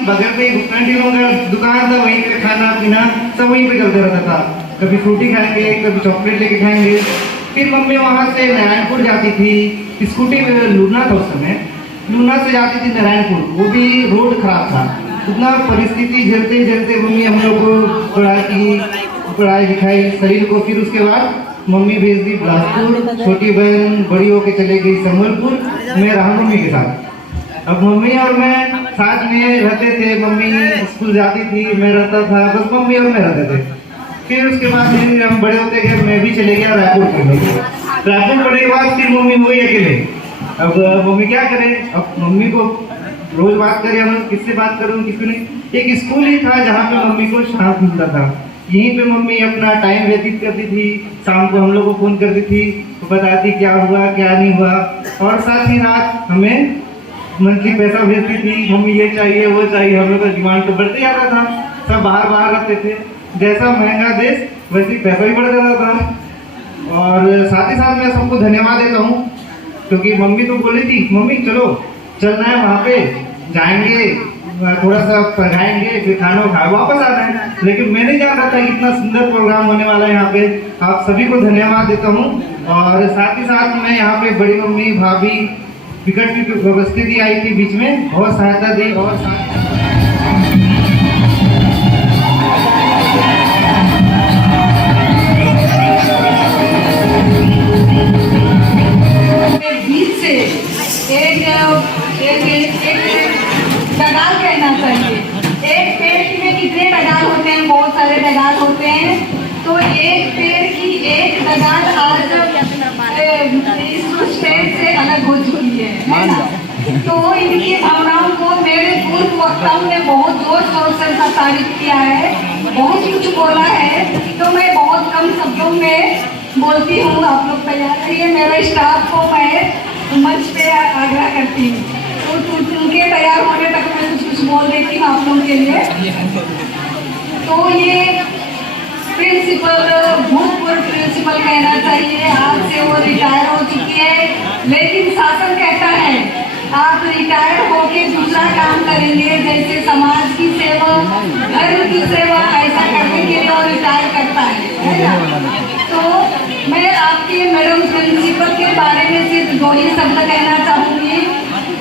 बगल पे कैंटीनों का दुकान था, वहीं पे खाना पीना सब वहीं पे चलता रहता था। कभी फ्रूटी खाएंगे, कभी चॉकलेट लेके खाएंगे। फिर मम्मी वहाँ से नारायणपुर जाती थी, स्कूटी में लूना था उस समय, लूना से जाती थी नारायणपुर, वो भी रोड खराब था। उतना परिस्थिति झेलते झेलते मम्मी हम लोग को पढ़ाई लिखाई शरीर को। फिर उसके बाद मम्मी भेज दी बिलासपुर, छोटी बहन बड़ी होके चले गई संबलपुर, मैं रहा मम्मी के साथ। अब मम्मी और मैं साथ में रहते थे, मम्मी स्कूल जाती थी, मैं रहता था, बस मम्मी और मैं रहते थे। फिर उसके बाद धीरे धीरे हम बड़े होते गए, मैं भी चले गया रायपुर पढ़ने। रायपुर पढ़ने के बाद फिर मम्मी हो गई अकेले। अब मम्मी क्या करे, अब मम्मी को रोज बात करें हम, किससे बात करूँ किसको नहीं। एक स्कूल ही था जहाँ पे मम्मी को शांत मिलता था, यहीं पे मम्मी अपना टाइम व्यतीत करती थी। शाम को हम लोग को फोन करती थी, तो बताती क्या हुआ क्या नहीं हुआ, और साथ ही रात हमें मंथली पैसा भेजती थी। मम्मी ये चाहिए वो चाहिए, हम लोग का डिमांड तो बढ़ते जाता था। सब बाहर रहते थे, जैसा महंगा देश वैसे पैसा भी बढ़ जाता था। और साथ ही साथ मैं सबको धन्यवाद देता हूँ, क्योंकि मम्मी तो बोली थी मम्मी चलो चलना है वहाँ पे, जाएंगे थोड़ा सा पढ़ाएंगे, फिर खाना खा वापस आना है। लेकिन मैं नहीं जानता था कि इतना सुंदर प्रोग्राम होने वाला है यहाँ पे। आप सभी को धन्यवाद देता हूँ। और साथ ही साथ मैं यहाँ पे बड़ी मम्मी भाभी विकट की व्यवस्थिति आई थी बीच में, बहुत सहायता दी। और बीच से एक डगाल कहना चाहिए। एक पेड़ में कितने डगाल होते हैं, बहुत सारे डगाल होते हैं। तो एक पेड़ की एक डगाल आज इस स्टेज से अलग हो चुकी है ना। तो इनकी भावनाओं को मेरे पूर्व वक्ताओं ने बहुत जोर शोर से तारीफ किया है, बहुत कुछ बोला है। तो मैं बहुत कम शब्दों में बोलती हूँ, आप लोग तैयार रहिए। मेरे स्टाफ को मैं मंच पे आग्रह करती हूँ, तो उनके तैयार होने तक मैं कुछ बोल देती हूँ आप लोगों के लिए। तो ये प्रिंसिपल, भूतपूर्व प्रिंसिपल कहना चाहिए, आज से वो रिटायर हो चुकी है, लेकिन शासन कहता है आप रिटायर होके दूसरा काम करेंगे, जैसे समाज की सेवा, धर्म की सेवा, ऐसा करने के लिए वो रिटायर करता है ना। तो मैं आपके मैडम प्रिंसिपल के बारे में सिर्फ दो ही शब्द कहना चाहूँगी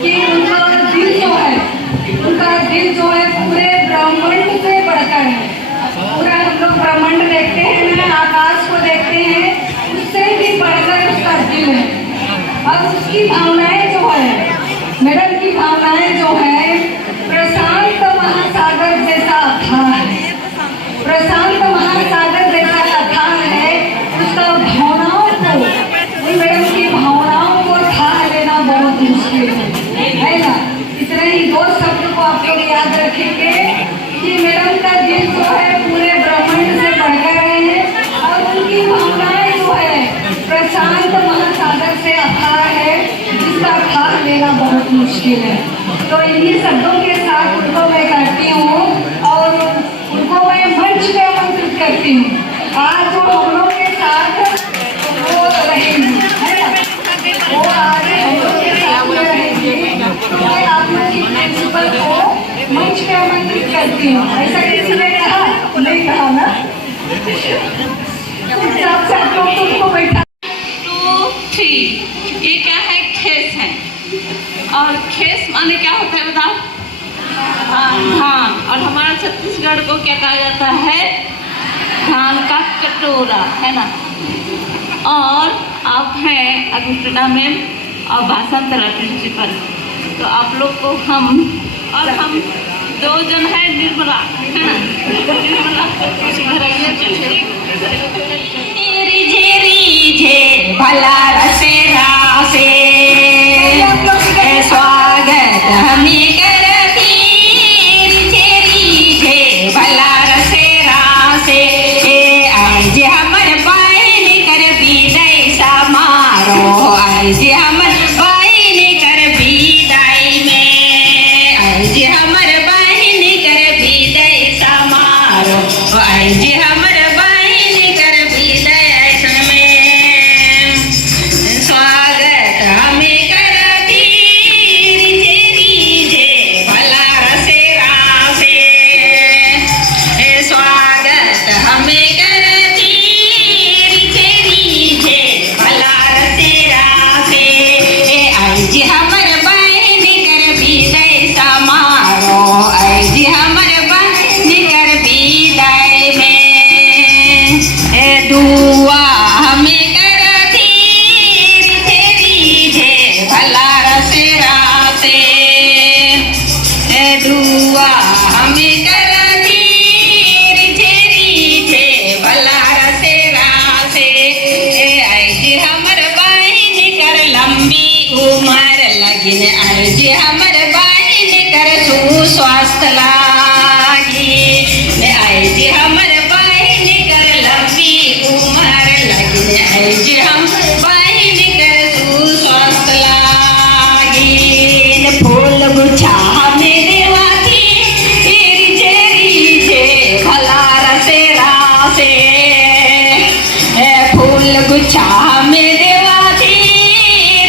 कि उनका दिल जो है, पूरे ब्रह्मांड से बढ़कर है। पूरा हम लोग ब्रह्मांड देखते हैं ना, आकाश को देखते हैं, उससे भी बढ़कर उसका दिल है। और उसकी भावनाएं जो है, मैडम की भावनाएं जो है, प्रशांत महासागर जैसा अथाह है, प्रशांत महासागर जैसा अथाह है। उसका भावनाओं को, मैडम की भावनाओं को था लेना बहुत मुश्किल है ना। इतने ही दो शब्द को आप लोग याद रखेंगे कि मैडम का दिल जो है पूरे ब्रह्मांड से बढ़कर है, और उनकी भावनाएं जो है प्रशांत महासागर से अथाह है, जिसका अथाह लेना बहुत मुश्किल है। तो इन्हीं शब्दों के साथ उनको मैं कहती हूँ और उनको मैं मंच पे आमंत्रित करती हूँ। आज जो हम लोग के साथ वो रहेंगी, वो आगे हम लोग के साथ रहेंगी। तो मैं आप लोग की प्रिंसिपल को मंच पे आमंत्रित करती हूँ। ऐसा किसी ने कहा नहीं कहा ना, आप लोग तुमको बैठा। 2, 3 ये क्या है? खेस है। और खेस माने क्या होता है बताओ? धान। और हमारे छत्तीसगढ़ को क्या कहा जाता है? धान का कटोरा, है ना। और आप हैं अगुस्टिना मैम और भाषण तला प्रिंसिपल। तो आप लोग को हम और हम 2 जन है, निर्मला, है ना। निर्मला रीझे भला रसे रासे स्वागत हमें करती दुआ हमें करा रीझे रीझे भला रसे रासे ऐसे हमर बहन कर लंबी उम्र लगिन ऐसे हमर बहन कर सुस्वास्थ्य लागी ऐसे हमर बहन कर लंबी उम्र लगिन ऐसे हम बहन कर सुस्वास्थ्य लागी फूल गुच्छा हमें देवाती रीझे रीझे भला रसे रासे फूल गुच्छा हमें देवाती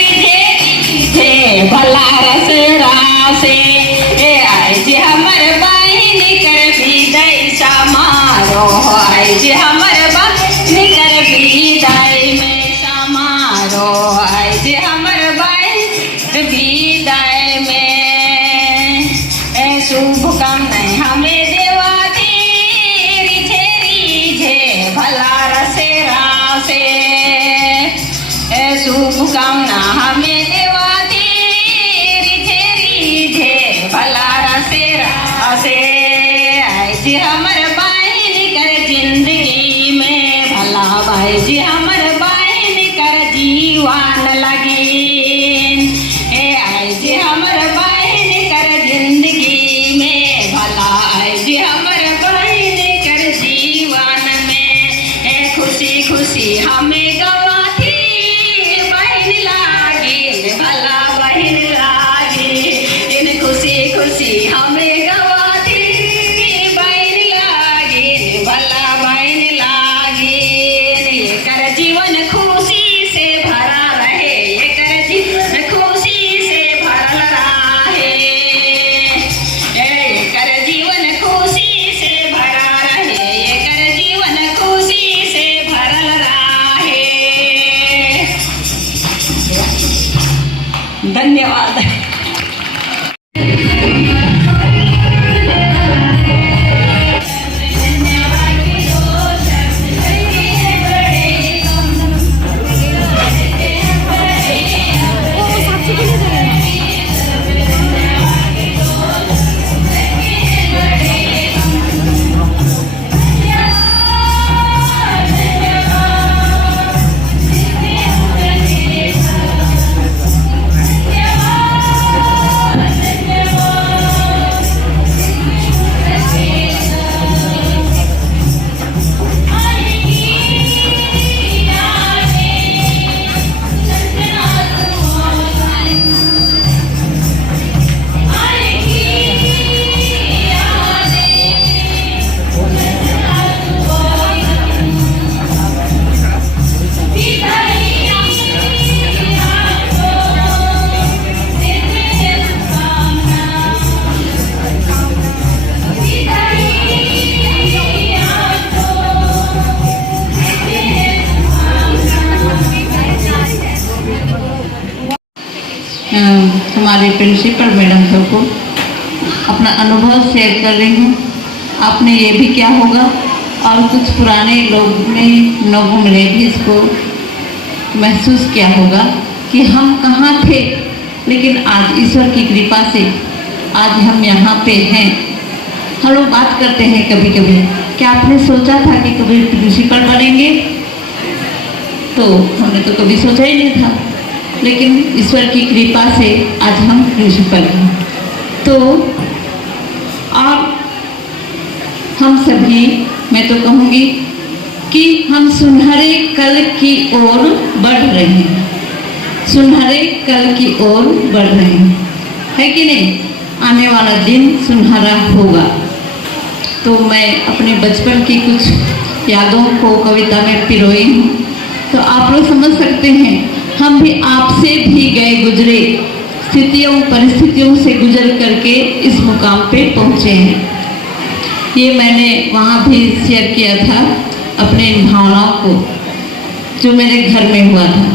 रीझे रीझे भला रसे रासे ऐसे हमर बहन कर विदाई समारोह ऐसे हमर बहन कर विदाई में समारोह ऐसे हमर बहन विदाई में शुभ कामनाएं हमें देवाती रीझे रीझे भला रसे रासे शुभ कामना हमें देवाती रीझे रीझे भला रसे रासे ऐसे हमर बहन कर जिंदगी में भला भाई जी हमर बहन कर जीवन लगी ऐसे हमर बहन कर जिंदगी में भला ऐसे हमर बहन कर जीवन में खुशी खुशी हमें गवाती बहन लागी भला बहन लागी इन खुशी खुशी हमें गवाती बहन लागी भला बहन लागी ये कर जीवन खुशी से भरा रहे ये कर जीवन खुशी से भरल रहे ये कर जीवन खुशी से भरा रहे ये कर जीवन खुशी से भरल रहे धन्यवाद हमारे प्रिंसिपल मैडम सबको अपना अनुभव शेयर कर रही हूँ। आपने ये भी क्या होगा और कुछ पुराने लोगों ने भी इसको महसूस किया होगा कि हम कहाँ थे, लेकिन आज ईश्वर की कृपा से आज हम यहाँ पे हैं। हम लोग बात करते हैं कभी कभी, क्या आपने सोचा था कि कभी प्रिंसिपल बनेंगे? तो हमने तो कभी सोचा ही नहीं था, लेकिन ईश्वर की कृपा से आज हम प्रिंसिपल हैं। तो आप हम सभी, मैं तो कहूँगी कि हम सुनहरे कल की ओर बढ़ रहे हैं, सुनहरे कल की ओर बढ़ रहे हैं, है कि नहीं? आने वाला दिन सुनहरा होगा। तो मैं अपने बचपन की कुछ यादों को कविता में पिरोई हूँ, तो आप लोग समझ सकते हैं हम भी आपसे भी गए गुजरे, स्थितियों परिस्थितियों से गुजर करके इस मुकाम पे पहुँचे हैं। ये मैंने वहाँ भी शेयर किया था अपने इन भावनाओं को, जो मेरे घर में हुआ था।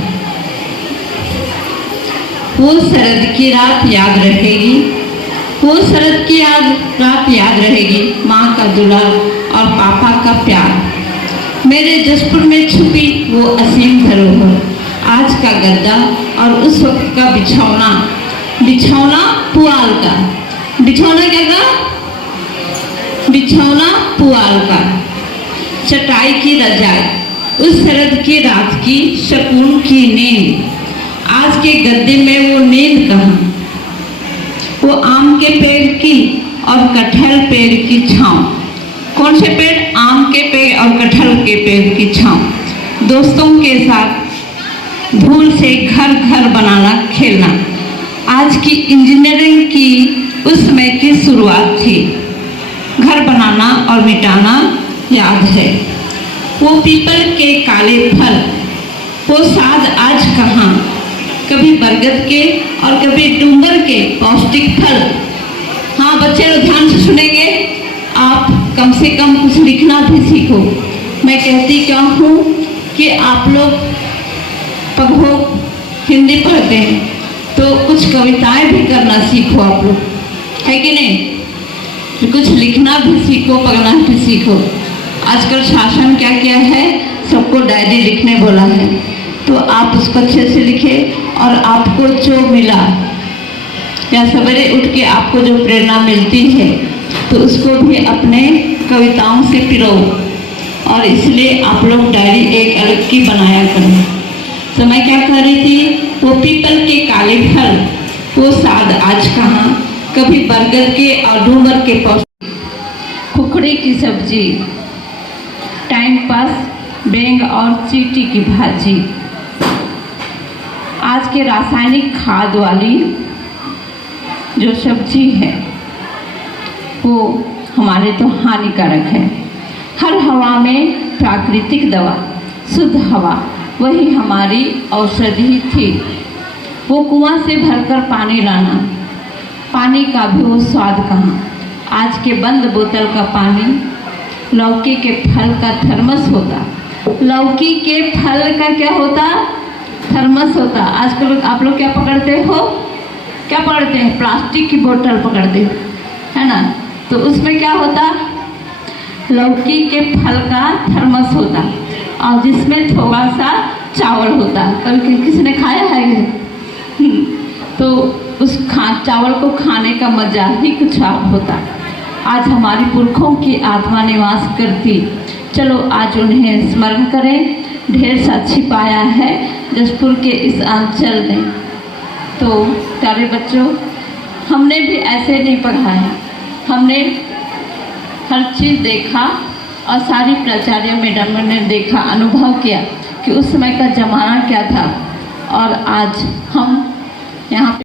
वो शरद की रात याद रहेगी, वो शरद की रात याद रहेगी, माँ का दुलार और पापा का प्यार, मेरे जसपुर में छुपी वो असीम धरोहर, आज का गद्दा और उस वक्त का बिछौना पुआल का, बिछौना क्या था? बिछौना पुआल का, चटाई की रजाई, उस शरद की रात की सुकून की नींद। आज के गद्दे में वो नींद कहाँ? वो आम के पेड़ की और कटहल पेड़ की छाँव। कौन से पेड़? आम के पेड़ और कटहल के पेड़ की छाँव। दोस्तों के साथ धूल से घर घर बनाना, खेलना। आज की इंजीनियरिंग की उस समय की शुरुआत थी। घर बनाना और मिटाना याद है। वो पीपल के काले फल, वो स्वाद आज कहाँ? कभी बरगद के और कभी डूंगर के पौष्टिक फल। हाँ बच्चे लोग ध्यान से सुनेंगे, आप कम से कम कुछ लिखना भी सीखो। मैं कहती क्या हूँ कि आप लोग पढ़ो, हिंदी पढ़ते हैं तो कुछ कविताएं भी करना सीखो आप लोग, है कि नहीं? तो कुछ लिखना भी सीखो, पढ़ना भी सीखो। आजकल शासन क्या किया है, सबको डायरी लिखने बोला है, तो आप उसको अच्छे से लिखे और आपको जो मिला या सवेरे उठ के आपको जो प्रेरणा मिलती है तो उसको भी अपने कविताओं से पिरो। और इसलिए आप लोग डायरी एक अलग की बनाया करें। तो मैं क्या कह रही थी, वो पीपल के काले फल, वो स्वाद आज कहाँ? कभी बरगद के और डूंगर के पौष्टिक, खुखड़ी की सब्जी, टाइम पास, बेंग और चींटी की भाजी। आज के रासायनिक खाद वाली जो सब्जी है वो हमारे तो हानिकारक है। हर हवा में प्राकृतिक दवा, शुद्ध हवा, वही हमारी औषधि थी। वो कुआं से भरकर पानी लाना, पानी का भी वो स्वाद कहाँ? आज के बंद बोतल का पानी लौकी के फल का थर्मस होता। लौकी के फल का क्या होता? थर्मस होता। आजकल आप लोग क्या पकड़ते हो? क्या पकड़ते हैं? प्लास्टिक की बोतल पकड़ते हो, है ना? तो उसमें क्या होता? लौकी के फल का थर्मस होता और जिसमें थोड़ा सा चावल होता। कभी किसी ने खाया है? तो उस चावल को खाने का मजा ही कुछ और होता। आज हमारी पुरखों की आत्मा निवास करती, चलो आज उन्हें स्मरण करें। ढेर सा छिपाया है जसपुर के इस आंचल ने। तो प्यारे बच्चों, हमने भी ऐसे नहीं पढ़ाया, हमने हर चीज़ देखा और सारी प्राचार्य मैडम ने देखा, अनुभव किया कि उस समय का ज़माना क्या था और आज हम यहाँ